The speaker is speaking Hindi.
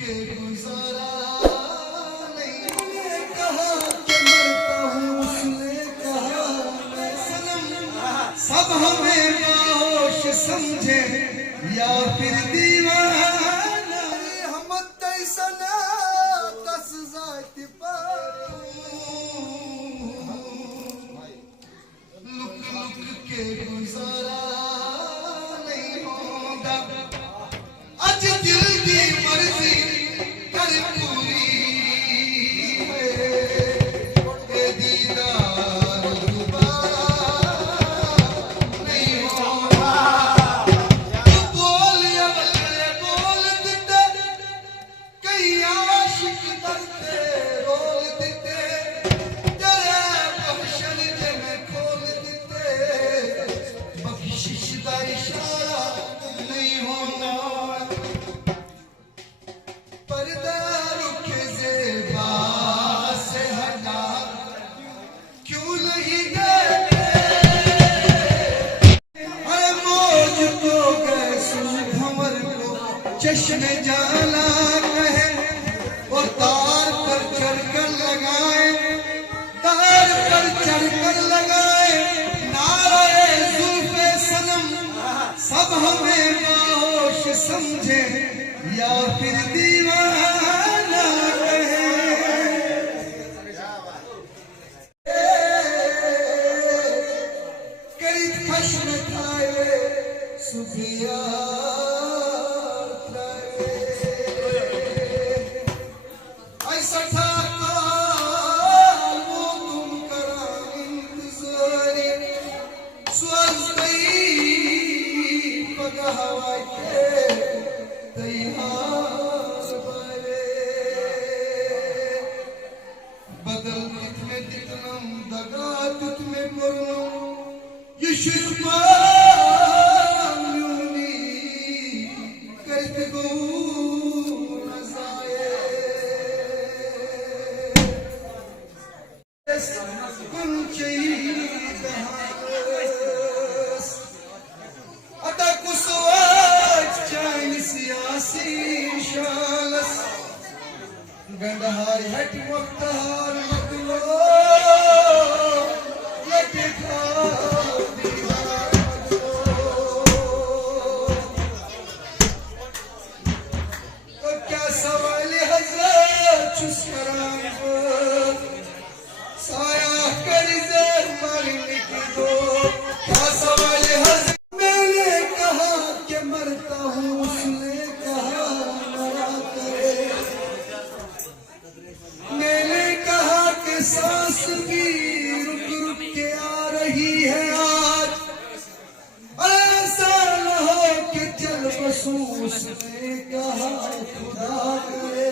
के गुजारा नहीं। उसने कहा कि मरता हूँ, उसने कहा मैं सनम। सब हमें बेहोश समझे या फिर दीवाना। हम तैसना तस जाति पर लुक लुक के गुजारा नहीं होता। आज दिल की मर्जी कर पूरी है, दीदार दोबारा नहीं होगा। बोल या बोल दिते कई आशिक दर्दे रोल दिते, तेरे बख्शन में खोल दिते, बख्शिश का इशारा नहीं होना। पर्दा रुख ज़ेबा से हटा क्यों नहीं गए, अरे मौज को गए सुन भंवर को चश्मे जाला कहे, और तार पर चढ़कर लगाए, तार पर चढ़कर लगाए नारे जुल्फे सनम। सब हमें बेहोश समझे या फिर दीवाना कहे। करीब खश्म खाए सुफिया ऐसा था वो तुम करा इंतजारी स्वस्ती पगहवाई के तैयार बारे बदल कितने दिखनम दगा तुतमे मुरनम ये शुष्मा म्यूनी करते गो नजाए कुंची दहास अता कुसवाच चाइन सियासी शालस गंडहार हट मुख्तार मकलो लटे खा दीवार तो क्या सवाल हज़रत चुस्करान साया करिज़े मालिक दो। क्या सवाल हज़रत, मैंने कहा कि मरता हूँ, उसने कहा मरा करे। मैंने कहा कि सांस की रुक रुक के आ रही है आज, ऐसा न हो कि चल बसूं, उसने कहा खुदा करे।